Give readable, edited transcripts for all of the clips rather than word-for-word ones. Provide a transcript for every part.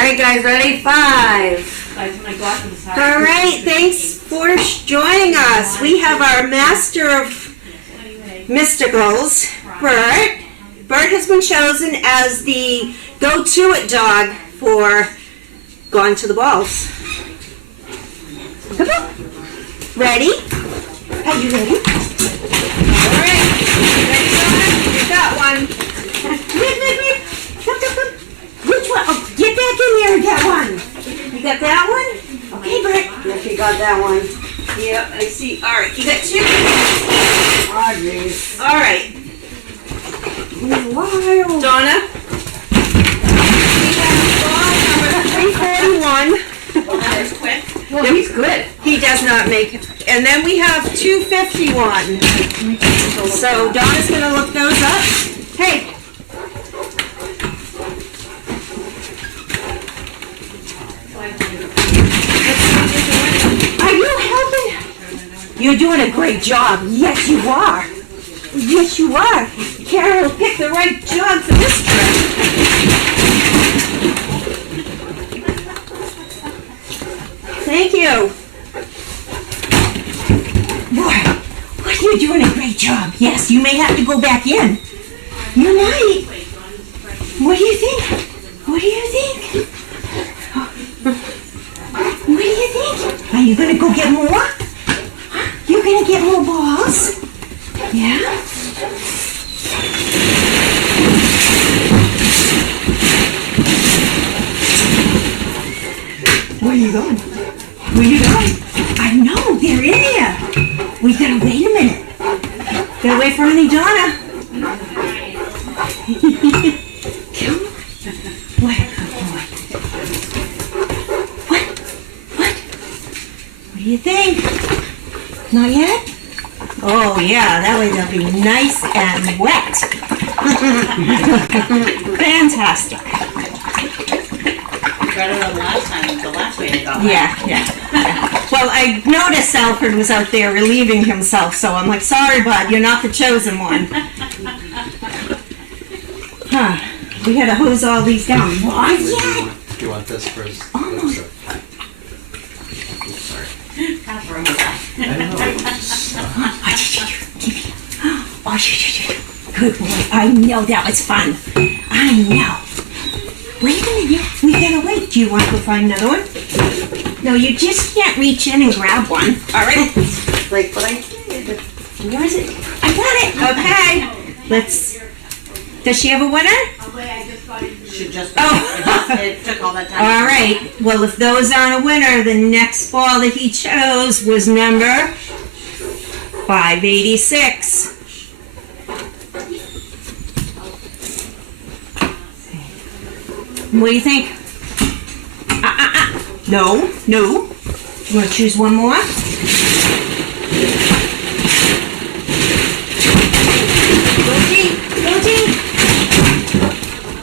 right, guys, ready? 5. All right, thanks for joining us. We have our master of mysticals, Bert. Bert has been chosen as the go-to-it dog for Gone to the Balls. Come on. Ready? Are you ready? All right. Ready, Donna? You got one. Come. Which one? Oh, get back in there and get one. You got that one? Okay, Bert. Yes, you got that one. Yep, I see. All right, you got 2. Oh, jeez. All right. Wild. Donna. We have ball number 341. Well, that was quick. Well, he's good. He does not make it. And then we have 251. So Donna's going to look those up. Hey. Are you helping? You're doing a great job. Yes, you are. Yes, you are. Carol picked the right job for this trip. Thank you. Boy, you're doing a great job. Yes, you may have to go back in. You might. What do you think? What do you think? What do you think? Are you going to go get more? You're going to get more balls? Yeah? Where are you going? Where are you going? I know, they're in here. We gotta wait a minute. Gotta wait for Honey Donna. Come on. What a good boy. What? What do you think? Not yet? Oh yeah, that way they'll be nice and wet. Fantastic. Better than last time. The last way they got. Yeah. Well, I noticed Alfred was out there relieving himself, so I'm like, sorry, bud, you're not the chosen one. Huh. We had to hose all these down. Why yet? Do you want this first? Oh. Sorry. Kind of throw me back. I don't know. Oh, good boy. I know that was fun. I know. Wait a minute. We gotta wait. Do you want to go find another one? No, you just can't reach in and grab one. All right. Like what I did. Where is it? I got it. Okay. Let's. Does she have a winner? Should just. Oh. It took all that time. All right. Well, if those aren't a winner, the next ball that he chose was number 586. What do you think? No. You want to choose one more? Go deep.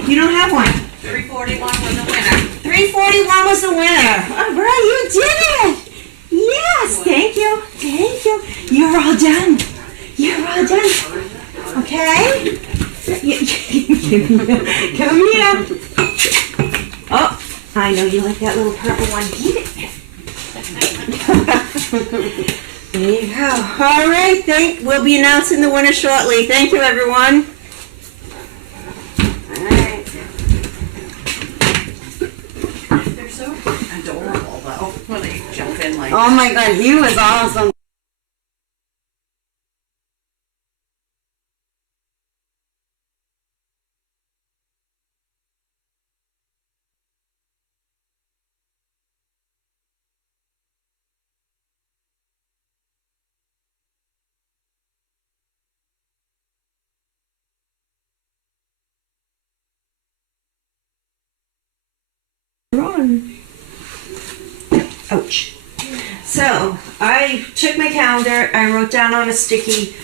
You don't have one. 341 was the winner. 341 was the winner. All right, you did it. Yes, thank you. You're all done. Okay? Come here. Oh, I know you like that little purple one. Eat it. There you go. All right, we'll be announcing the winner shortly. Thank you, everyone. All right. They're so adorable, though, when they jump in like Oh my God, he was awesome. Ouch. So, I took my calendar, I wrote down on a sticky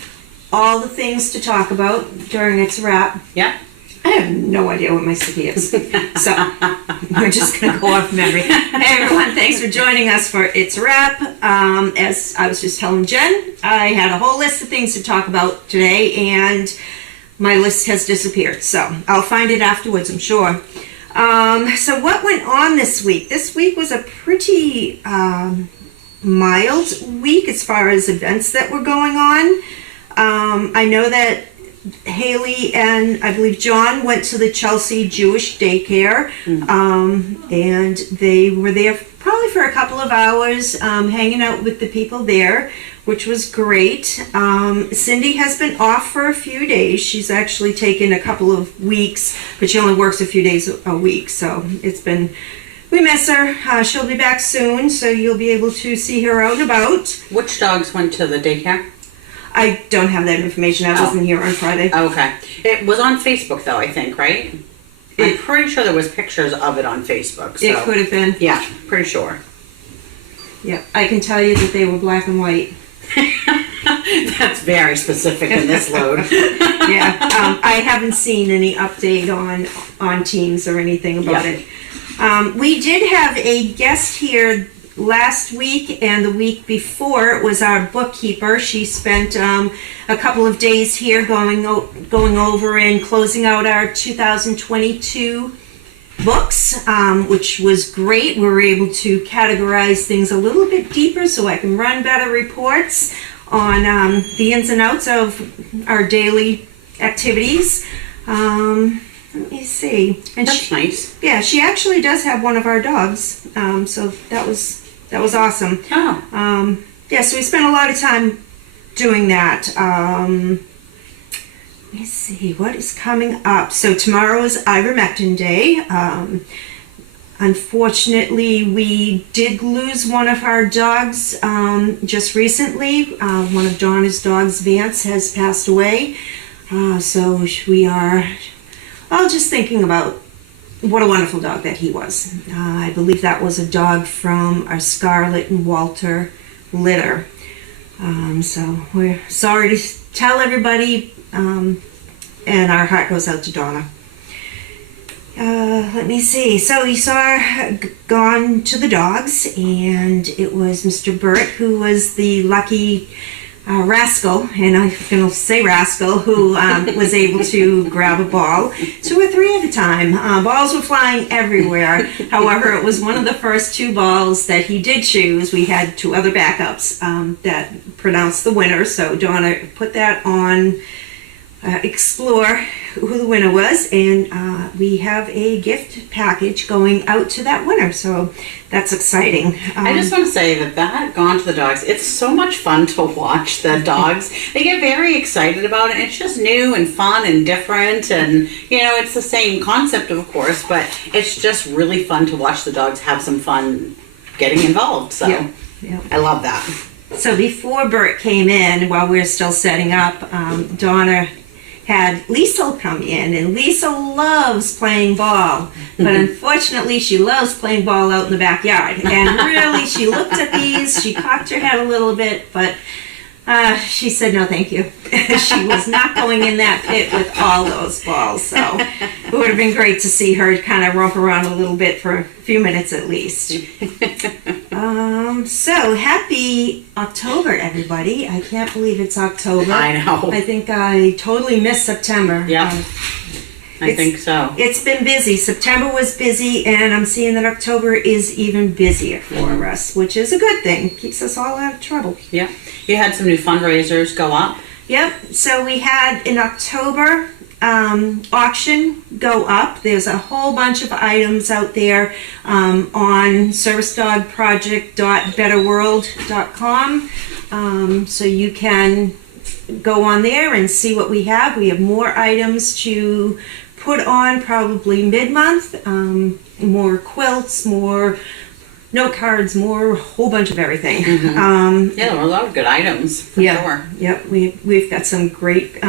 all the things to talk about during its wrap. Yeah. I have no idea what my sticky is. So, we're just going to go off memory. Hey everyone, thanks for joining us for It's Wrap. As I was just telling Jen, I had a whole list of things to talk about today, and my list has disappeared. So, I'll find it afterwards, I'm sure. So what went on this week? This week was a pretty mild week as far as events that were going on. I know that Haley and I believe John went to the Chelsea Jewish daycare, and they were there probably for a couple of hours, hanging out with the people there, which was great. Cindy has been off for a few days. She's actually taken a couple of weeks, but she only works a few days a week, so we miss her. She'll be back soon, so you'll be able to see her out and about. Which dogs went to the daycare? I don't have that information. I wasn't here on Friday. Okay. It was on Facebook, though, I think, right? I'm pretty sure there was pictures of it on Facebook. So. It could have been. Yeah, pretty sure. Yeah, I can tell you that they were black and white. That's very specific in this load. Yeah, I haven't seen any update on Teams or anything about it. We did have a guest here last week and the week before. It was our bookkeeper. She spent a couple of days here going over and closing out our 2022 books, which was great. We were able to categorize things a little bit deeper so I can run better reports on the ins and outs of our daily activities. Let me see. And That's nice. Yeah, she actually does have one of our dogs, so that was awesome. Oh. Yeah, so we spent a lot of time doing that. Let me see, what is coming up? So tomorrow is ivermectin day. Unfortunately, we did lose one of our dogs just recently. One of Donna's dogs, Vance, has passed away. So we are all just thinking about what a wonderful dog that he was. I believe that was a dog from our Scarlet and Walter litter. So we're sorry to tell everybody, and our heart goes out to Donna. Let me see. So we saw Gone to the Dogs, and it was Mr. Burt who was the lucky rascal, and I'm going to say rascal, who was able to grab a ball 2 or 3 at a time. Balls were flying everywhere. However, it was one of the first 2 balls that he did choose. We had 2 other backups that pronounced the winner, so Donna put that on Explore who the winner was, and we have a gift package going out to that winner, so that's exciting. I just want to say that Gone to the Dogs, it's so much fun to watch the dogs. They get very excited about it. It's just new and fun and different, and it's the same concept, of course, but it's just really fun to watch the dogs have some fun getting involved. So yeah. I love that. So before Bert came in, while we were still setting up, Donna had Liesl come in, and Liesl loves playing ball, but unfortunately she loves playing ball out in the backyard. And really, she looked at these, she cocked her head a little bit, but she said no thank you. She was not going in that pit with all those balls, so it would have been great to see her kind of romp around a little bit for a few minutes at least. So happy October, everybody. I can't believe it's October. I know. I think I totally missed September. Yeah. I think so. It's been busy. September was busy, and I'm seeing that October is even busier for us, which is a good thing. Keeps us all out of trouble. Yeah. You had some new fundraisers go up. Yep. So we had an October auction go up. There's a whole bunch of items out there on servicedogproject.betterworld.com. So you can go on there and see what we have. We have more items to put on probably mid-month. More quilts, more note cards, more, a whole bunch of everything. Yeah, there were a lot of good items, for sure. Yep, we've got some great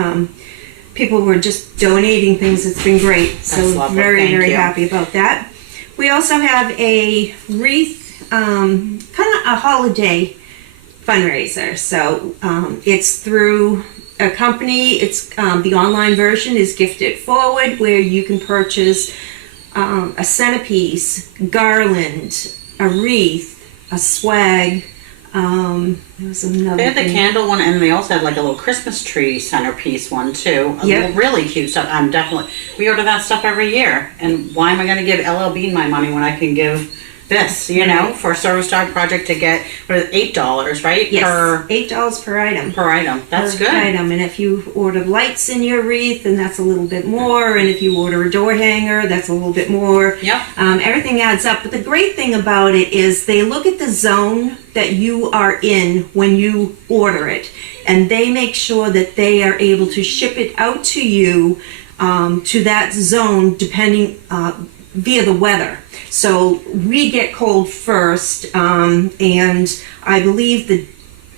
people who are just donating things. It's been great. So lovely. very, Thank very you. happy about that. We also have a wreath, kind of a holiday fundraiser. So it's through a company. It's the online version is Gift It Forward, where you can purchase a centerpiece, garland, a wreath, a swag, There was another They had the thing. candle one, and they also had like a little Christmas tree centerpiece one too. Yeah. Really cute stuff. I'm definitely, we order that stuff every year. And why am I going to give LL Bean my money when I can give this, you know, for a service dog project to get, what is it, $8, right? Yes, Per $8 per item. item. That's Per good. item. And if you order lights in your wreath, then that's a little bit more. And if you order a door hanger, that's a little bit more. Yep. Everything adds up. But the great thing about it is they look at the zone that you are in when you order it, and they make sure that they are able to ship it out to you to that zone depending via the weather. So we get cold first, and I believe the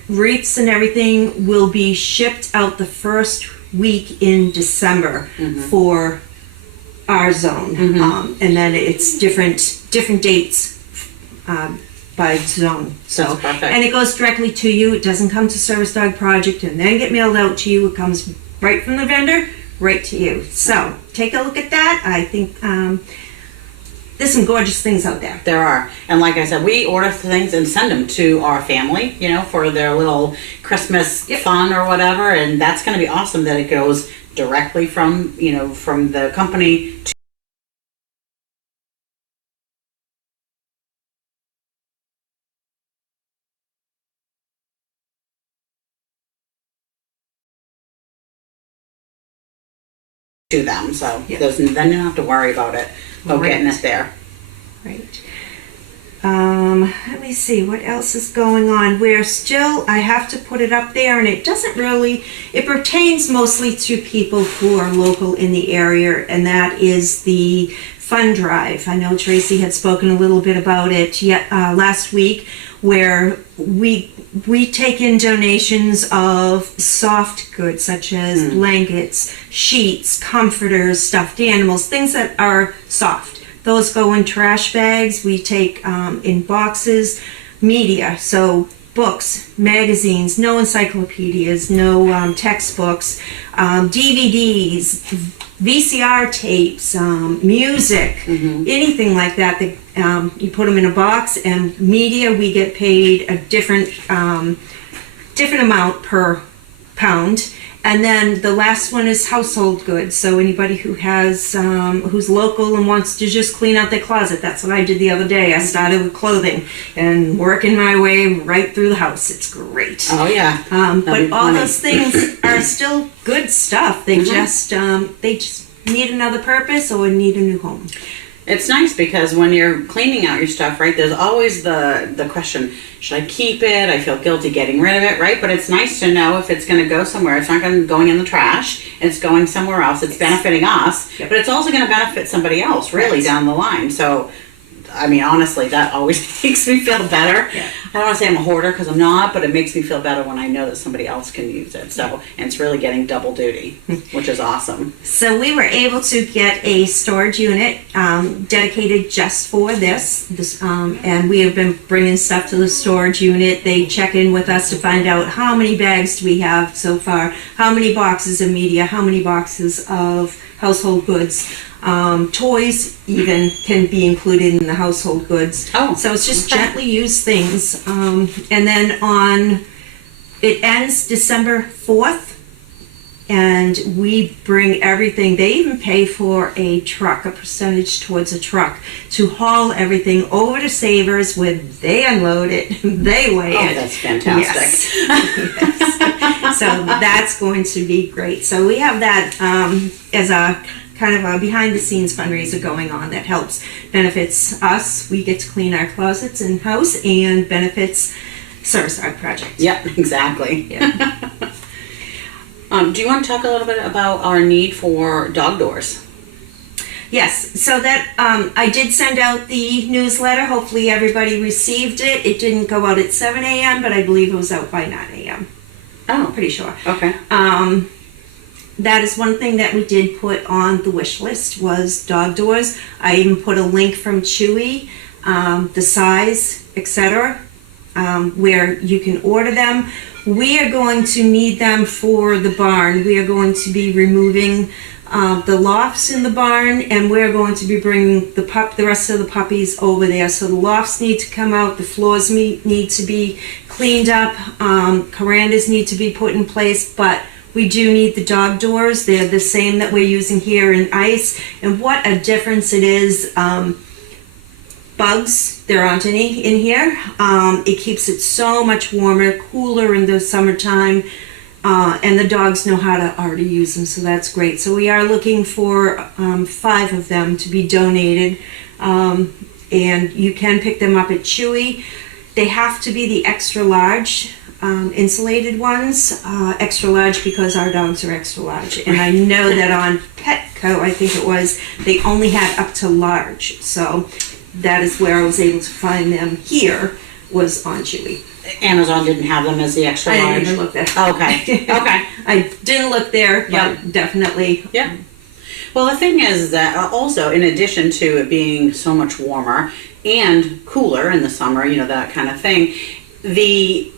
wreaths and everything will be shipped out the first week in December for our zone, and then it's different dates by zone. So, That's perfect. and it goes directly to you. It doesn't come to Service Dog Project and then get mailed out to you. It comes right from the vendor, right to you. So take a look at that. I think there's some gorgeous things out there. There are. And like I said, we order things and send them to our family, you know, for their little Christmas fun or whatever. And that's going to be awesome that it goes directly from, you know, from the company to them. So then you don't have to worry about it, about getting it there. Right. Let me see what else is going on. We're still, I have to put it up there, and it doesn't really, it pertains mostly to people who are local in the area, and that is the fund drive. I know Tracy had spoken a little bit about it last week, where we take in donations of soft goods such as blankets, sheets, comforters, stuffed animals, things that are soft. Those go in trash bags. We take in boxes, media, so books, magazines, no encyclopedias, no textbooks, DVDs, VCR tapes, music, anything like that. You put them in a box, and media, we get paid a different amount per pound. And then the last one is household goods. So anybody who has, who's local and wants to just clean out their closet. That's what I did the other day. I started with clothing and working my way right through the house. It's great. Oh, yeah. But all those things are still good stuff. They just need another purpose or need a new home. It's nice because when you're cleaning out your stuff, right, there's always the question, should I keep it? I feel guilty getting rid of it, right? But it's nice to know if it's going to go somewhere. It's not going in the trash. It's going somewhere else. It's benefiting us, but it's also going to benefit somebody else really down the line. So, I mean, honestly, that always makes me feel better. Yeah. I don't want to say I'm a hoarder because I'm not, but it makes me feel better when I know that somebody else can use it. So, and it's really getting double duty, which is awesome. So we were able to get a storage unit dedicated just for this, and we have been bringing stuff to the storage unit. They check in with us to find out how many bags do we have so far, how many boxes of media, how many boxes of household goods. Toys even can be included in the household goods. Oh, so it's just okay. gently used things. And then it ends December 4th, and we bring everything. They even pay for a truck, a percentage towards a truck, to haul everything over to Savers where they unload it, they weigh it. Oh, that's fantastic. Yes. So that's going to be great. So we have that as a kind of a behind-the-scenes fundraiser going on that benefits us. We get to clean our closets and house, and benefits Service Dog Project. Yep, exactly. Yeah. Do you want to talk a little bit about our need for dog doors? Yes, so that I did send out the newsletter. Hopefully everybody received it. It didn't go out at 7 a.m., but I believe it was out by 9 a.m. Oh, Pretty sure. okay. That is one thing that we did put on the wish list was dog doors. I even put a link from Chewy, the size, etc., where you can order them. We are going to need them for the barn. We are going to be removing the lofts in the barn, and we're going to be bringing the rest of the puppies over there. So the lofts need to come out, the floors need to be cleaned up, verandas need to be put in place, but we do need the dog doors. They're the same that we're using here in ice, and what a difference it is. Bugs, there aren't any in here. It keeps it so much warmer, cooler in the summertime. And the dogs know how to already use them, so that's great. So we are looking for 5 of them to be donated, and you can pick them up at Chewy. They have to be the extra large insulated ones, extra large because our dogs are extra large. And I know that on Petco, I think it was, they only had up to large. So that is where I was able to find them here, was on Chewy. Amazon didn't have them as the extra I large. didn't even look there. Okay. Okay. I didn't look there, but Yeah. definitely. Yeah. Well, the thing is that also, in addition to it being so much warmer and cooler in the summer, you know, that kind of thing, the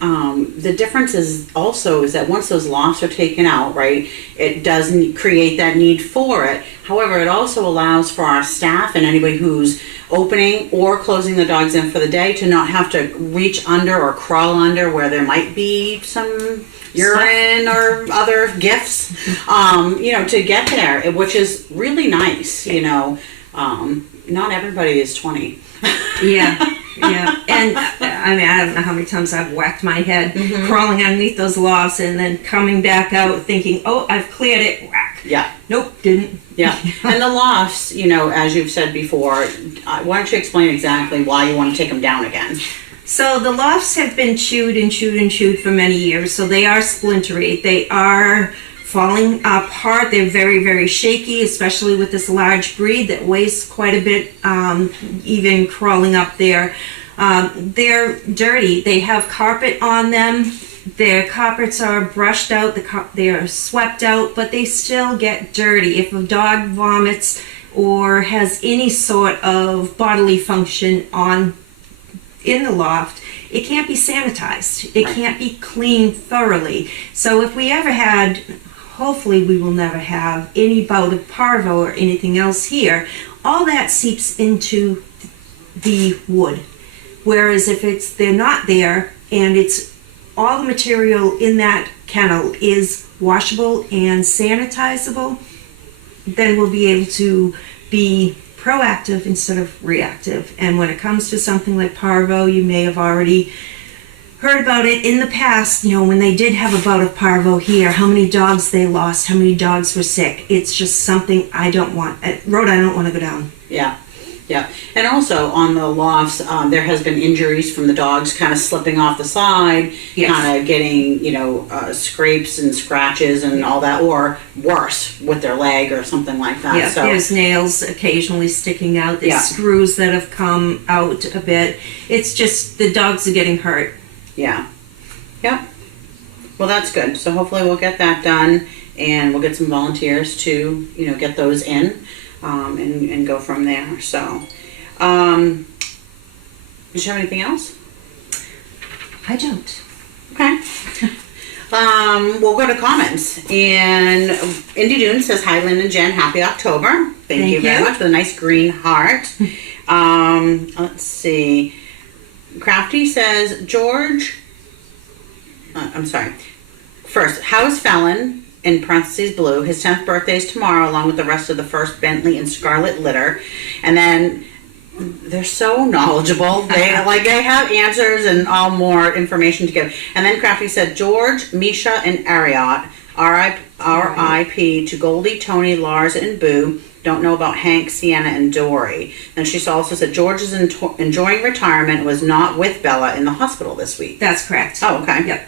difference is also is that once those lofts are taken out, right, it doesn't create that need for it. However, it also allows for our staff and anybody who's opening or closing the dogs in for the day to not have to reach under or crawl under where there might be some urine or other gifts, you know, to get there, which is really nice, you know. Not everybody is 20. Yeah, yeah. And I mean, I don't know how many times I've whacked my head crawling underneath those lofts and then coming back out thinking, oh, I've cleared it, whack. Yeah. Nope, didn't. Yeah. And the lofts, you know, as you've said before, why don't you explain exactly why you want to take them down again? So the lofts have been chewed and chewed and chewed for many years, so they are splintery. They are falling apart. They're very, very shaky, especially with this large breed that weighs quite a bit, even crawling up there. They're dirty. They have carpet on them. Their carpets are brushed out, they are swept out, but they still get dirty. If a dog vomits or has any sort of bodily function in the loft, it can't be sanitized. It can't be cleaned thoroughly. So if we ever had, hopefully we will never have any bout of parvo or anything else here, all that seeps into the wood. Whereas if they're not there and it's all the material in that kennel is washable and sanitizable, then we'll be able to be proactive instead of reactive. And when it comes to something like parvo, you may have already heard about it in the past, you know, when they did have a bout of parvo here, how many dogs they lost, how many dogs were sick. It's just something I don't want, road I don't want to go down. Yeah. Yeah, and also on the lofts, there has been injuries from the dogs kind of slipping off the side, Yes. kind of getting, you know, scrapes and scratches and all that, or worse, with their leg or something like that. Yeah, So, there's nails occasionally sticking out. There's Yeah. screws that have come out a bit. It's just the dogs are getting hurt. yeah. Yep. Well, that's good. So hopefully we'll get that done, and we'll get some volunteers to, you know, get those in. And go from there. So, did you have anything else? I don't. Okay. We'll go to comments. And Indy Dune says, hi, Lynn and Jen. Happy October. Thank you very much, with a nice green heart. Let's see. Crafty says, George, I'm sorry. First, how is Fallon, in parentheses blue, his 10th birthday is tomorrow, along with the rest of the first Bentley and Scarlet litter. And then they're so knowledgeable. They have answers and all more information to give. And then Crafty said, George, Misha, and Ariot, R.I.P. to Goldie, Tony, Lars, and Boo. Don't know about Hank, Sienna, and Dory. And she also said George is enjoying retirement, was not with Bella in the hospital this week. That's correct. Oh, okay. Yep.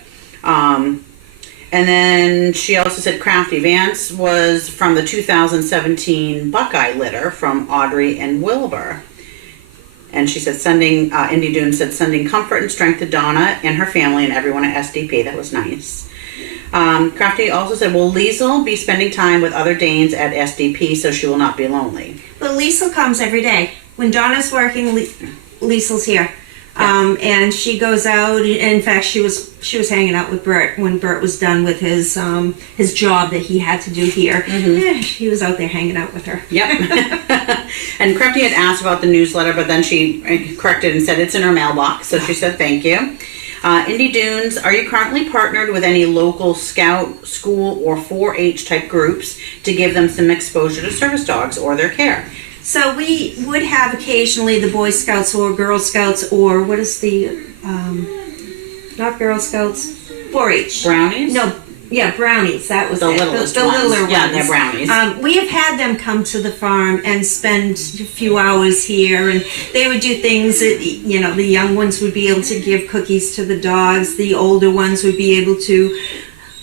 And then she also said Crafty Vance was from the 2017 Buckeye litter from Audrey and Wilbur. And she said Indy Dune said sending comfort and strength to Donna and her family and everyone at SDP. That was nice. Crafty also said, will Liesel be spending time with other Danes at SDP so she will not be lonely? Well, Liesel comes every day. When Donna's working, Liesel's here. And she goes out. In fact, she was hanging out with Bert when Bert was done with his job that he had to do here. He was out there hanging out with her. Yep. And Crafty had asked about the newsletter, but then she corrected and said it's in her mailbox. So she said thank you. Indy Dunes, are you currently partnered with any local scout, school, or 4-H type groups to give them some exposure to service dogs or their care? So we would have occasionally the Boy Scouts or Girl Scouts, or what is the, not Girl Scouts, 4-H. Brownies? No, yeah, Brownies, that was The it. littlest the ones. littler ones. Yeah, they're Brownies. We have had them come to the farm and spend a few hours here, and they would do things that, the young ones would be able to give cookies to the dogs, the older ones would be able to,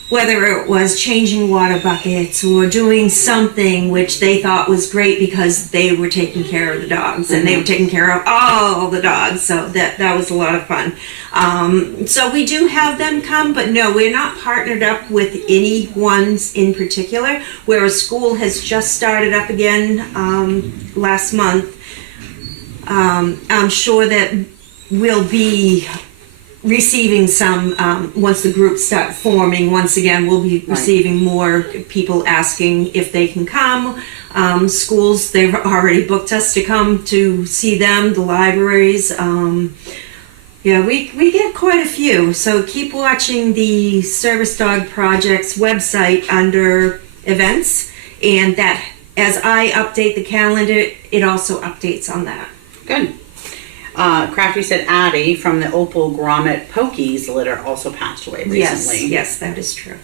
whether it was changing water buckets or doing something which they thought was great because they were taking care of the dogs and they were taking care of all the dogs. So that was a lot of fun. So we do have them come, but no, we're not partnered up with any ones in particular. Where a school has just started up again last month, I'm sure that we'll be receiving some, once the groups start forming, once again, we'll be receiving more people asking if they can come. Schools, they've already booked us to come to see them, the libraries. Yeah, we get quite a few. So keep watching the Service Dog Project's website under events, and that as I update the calendar, it also updates on that. Good. Crafty said Addie from the Opal Grommet Pokies litter also passed away recently. Yes, that is true.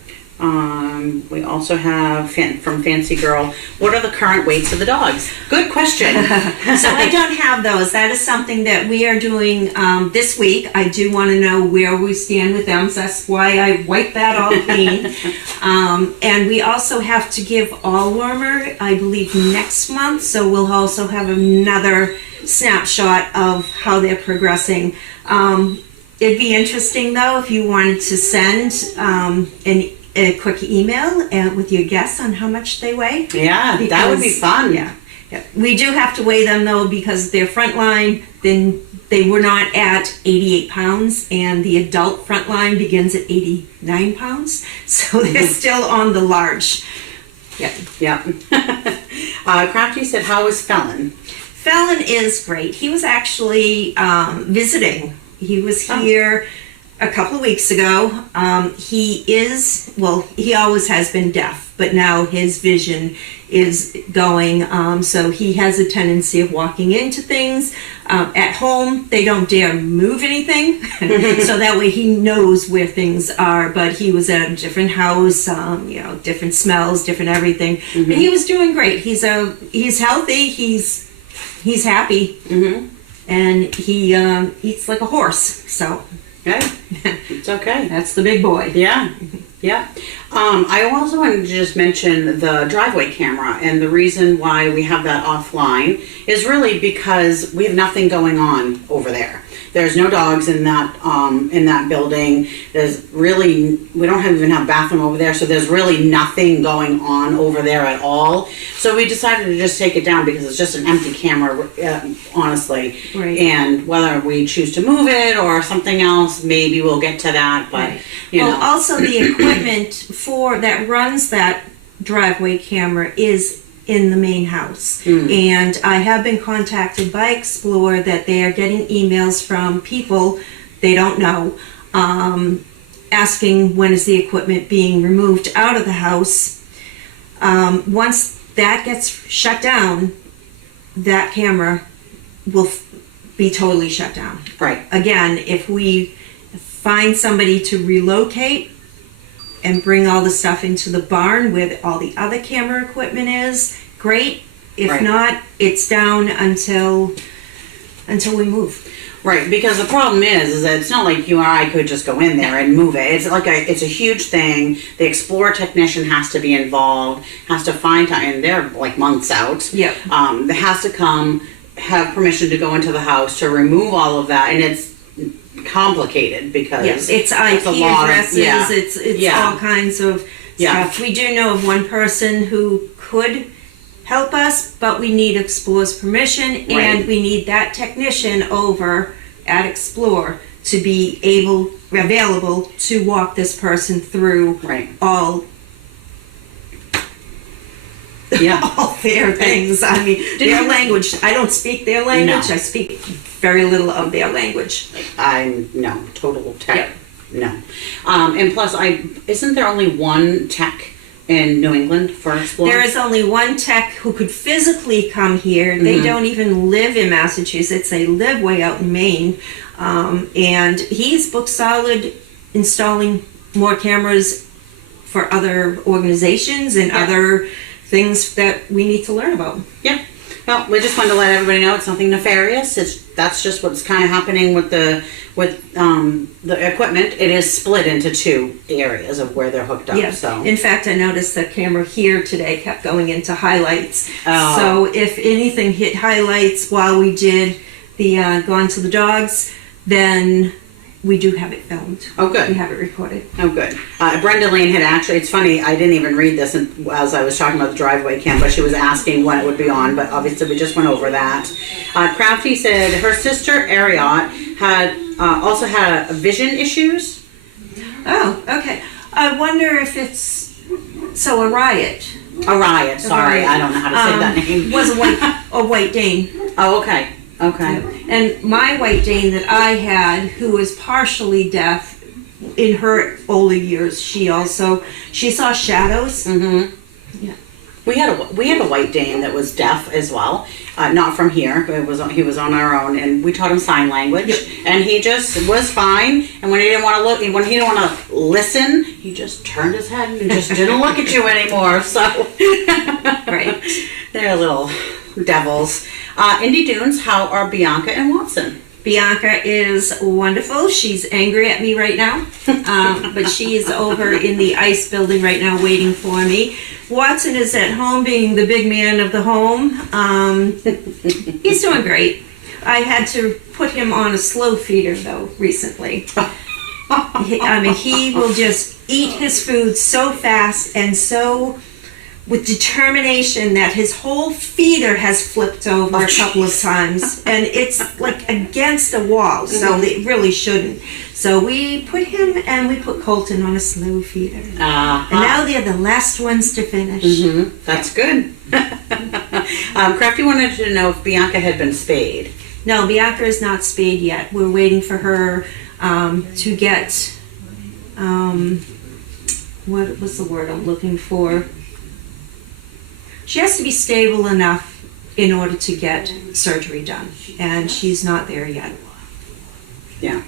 We also have from Fancy Girl, what are the current weights of the dogs? Good question. So I don't have those. That is something that we are doing this week. I do want to know where we stand with them, so that's why I wiped that all clean. And we also have to give all warmer, I believe, next month, so we'll also have another snapshot of how they're progressing. It'd be interesting though if you wanted to send a quick email with your guess on how much they weigh. Yeah, that would be fun. Yeah. We do have to weigh them though because they're frontline, then they were not at 88 pounds, and the adult frontline begins at 89 pounds, so they're still on the large. Yeah. Crafty said, how is Felon? Felon is great. He was actually visiting. He was here a couple of weeks ago. He always has been deaf, but now his vision is going, so he has a tendency of walking into things. At home, they don't dare move anything, so that way he knows where things are, but he was at a different house, different smells, different everything. But he was doing great. He's healthy, he's happy, and he eats like a horse, so. Okay. It's okay. That's the big boy. Yeah. I also wanted to just mention the driveway camera, and the reason why we have that offline is really because we have nothing going on over there. There's no dogs in that building. There's really, we don't even have a bathroom over there, so there's really nothing going on over there at all. So we decided to just take it down because it's just an empty camera, honestly. Right. And whether we choose to move it or something else, maybe we'll get to that. But also the equipment that runs that driveway camera is in the main house. And I have been contacted by Explore that they are getting emails from people they don't know asking when is the equipment being removed out of the house. Once that gets shut down, that camera will be totally shut down. Right. Again, if we find somebody to relocate and bring all the stuff into the barn where all the other camera equipment is, great. If not, it's down until we move. Right, because the problem is that it's not like you or I could just go in there and move it. It's like it's a huge thing. The Explorer technician has to be involved, has to find time, and they're like months out. Yeah. They has to come, have permission to go into the house to remove all of that, and it's complicated because it's IP addresses, it's all kinds of Yeah. stuff. We do know of one person who could help us, but we need Explorer's permission, and we need that technician over at Explore to be available to walk this person through Right. all Yeah. all their things. I mean, their you- language. I don't speak their language. No. I speak very little of their language. I'm no total tech. Yep. No, and plus, isn't there only one tech in New England for Explore? There is only one tech who could physically come here. They don't even live in Massachusetts. They live way out in Maine. And he's booked solid installing more cameras for other organizations and other things that we need to learn about. Yeah. Well, we just wanted to let everybody know it's nothing nefarious. That's just what's kind of happening with the equipment. It is split into two areas of where they're hooked up. Yeah. So In fact, I noticed the camera here today kept going into highlights. Oh. So if anything hit highlights while we did the Gone to the Dogs, then we do have it filmed. Oh, good. We have it recorded. Oh, good. Brenda Lane had actually, it's funny, I didn't even read this as I was talking about the driveway cam, but she was asking when it would be on, but obviously we just went over that. Crafty said her sister, Ariot, had also had vision issues. Oh, okay. I wonder if it's... So a riot. A riot, sorry, riot. I don't know how to say that name. Was a White Dane. Oh, okay, okay. And my White Dane that I had, who was partially deaf, in her older years, she saw shadows. Mm-hmm. Yeah. We had a White Dane that was deaf as well, not from here. But he was on our own, and we taught him sign language, and he just was fine. And when he didn't want to look, when he didn't want to listen, he just turned his head and just didn't look at you anymore. So, Right. they're little devils. Indy Dunes, how are Bianca and Watson? Bianca is wonderful. She's angry at me right now, but she is over in the ice building right now waiting for me. Watson is at home being the big man of the home. He's doing great. I had to put him on a slow feeder though recently. He will just eat his food so fast and so with determination that his whole feeder has flipped over a couple of times, and it's like against the wall, so it really shouldn't. So we put him and we put Colton on a slow feeder. And now they're the last ones to finish. Mm-hmm. That's good. Crafty wanted to know if Bianca had been spayed. No, Bianca is not spayed yet. We're waiting for her to get, what was the word I'm looking for? She has to be stable enough in order to get surgery done, and she's not there yet. Yeah.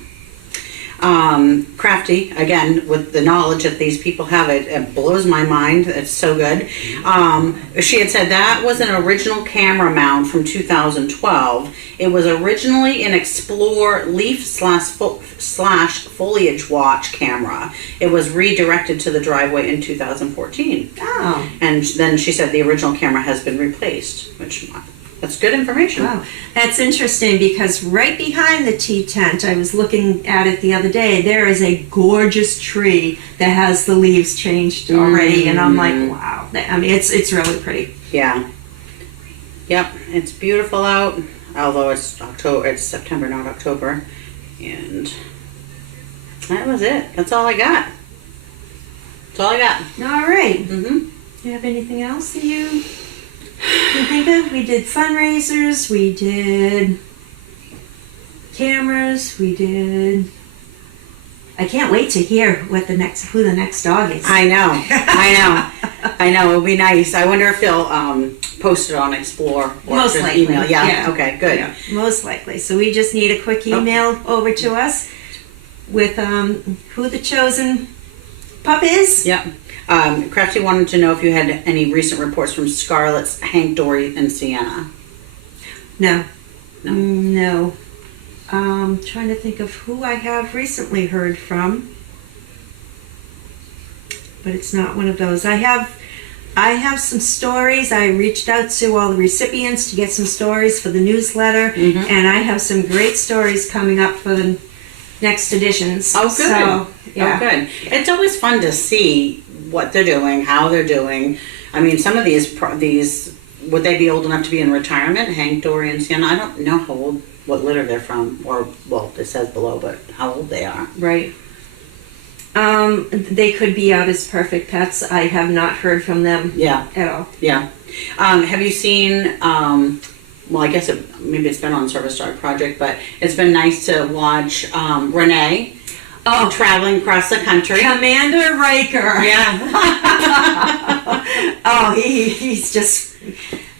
Crafty, again, with the knowledge that these people have, it blows my mind. It's so good. She had said that was an original camera mount from 2012. It was originally an Explore leaf slash foliage watch camera. It was redirected to the driveway in 2014. Oh. And then she said the original camera has been replaced, which that's good information. Wow, that's interesting because right behind the tea tent, I was looking at it the other day, there is a gorgeous tree that has the leaves changed already, and I'm like, wow. It's really pretty. Yeah. Yep, it's beautiful out, although it's September, not October. And that was it. That's all I got. That's all I got. All right. Mm-hmm. Do you have anything else that you can think of? We did fundraisers, we did cameras, we did... I can't wait to hear who the next dog is. I know. It'll be nice. I wonder if they'll post it on Explore or Most just likely. email. Yeah. Yeah. Okay. Good. Yeah, most likely. So we just need a quick email over to us with who the chosen pup is. Yep. Crafty wanted to know if you had any recent reports from Scarlett's, Hank, Dory, and Sienna. No. Trying to think of who I have recently heard from, but it's not one of those. I have some stories. I reached out to all the recipients to get some stories for the newsletter, and I have some great stories coming up for the next editions. Oh, good. So, yeah. Oh, good. It's always fun to see what they're doing, how they're doing. I mean, some of these would they be old enough to be in retirement? Hank, Dory, and Sienna. I don't know how old, what litter they're from, or well, it says below, but how old they are. Right. They could be out as perfect pets. I have not heard from them Yeah, at all. yeah. Have you seen? Well, I guess maybe it's been on Service Dog Project, but it's been nice to watch Renee traveling across the country. Commander Riker. Yeah. Oh, he's just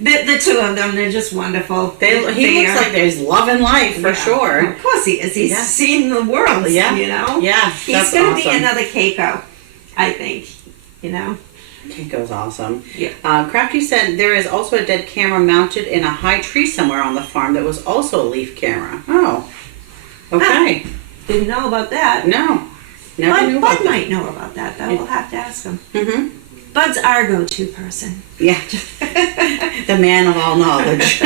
the two of them. They're just wonderful. He looks like he's loving life for sure. Of course he is. He's Yeah. seen the world. Yeah. You know. Yeah, He's that's gonna awesome. be another Keiko, I think. You know. Keiko's awesome. Yeah. Crafty said there is also a dead camera mounted in a high tree somewhere on the farm that was also a leaf camera. Oh. Okay. Didn't know about that. No. Never knew about Bud that. might know about that, though. We'll have to ask him. Mm-hmm. Bud's our go-to person. Yeah. The man of all knowledge.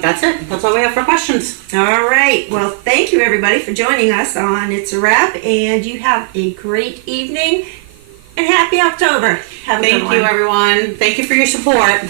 That's it. That's all we have for questions. All right. Well, thank you, everybody, for joining us on It's a Wrap, and you have a great evening, and happy October. Have a good Thank you, one. everyone. Thank you for your support.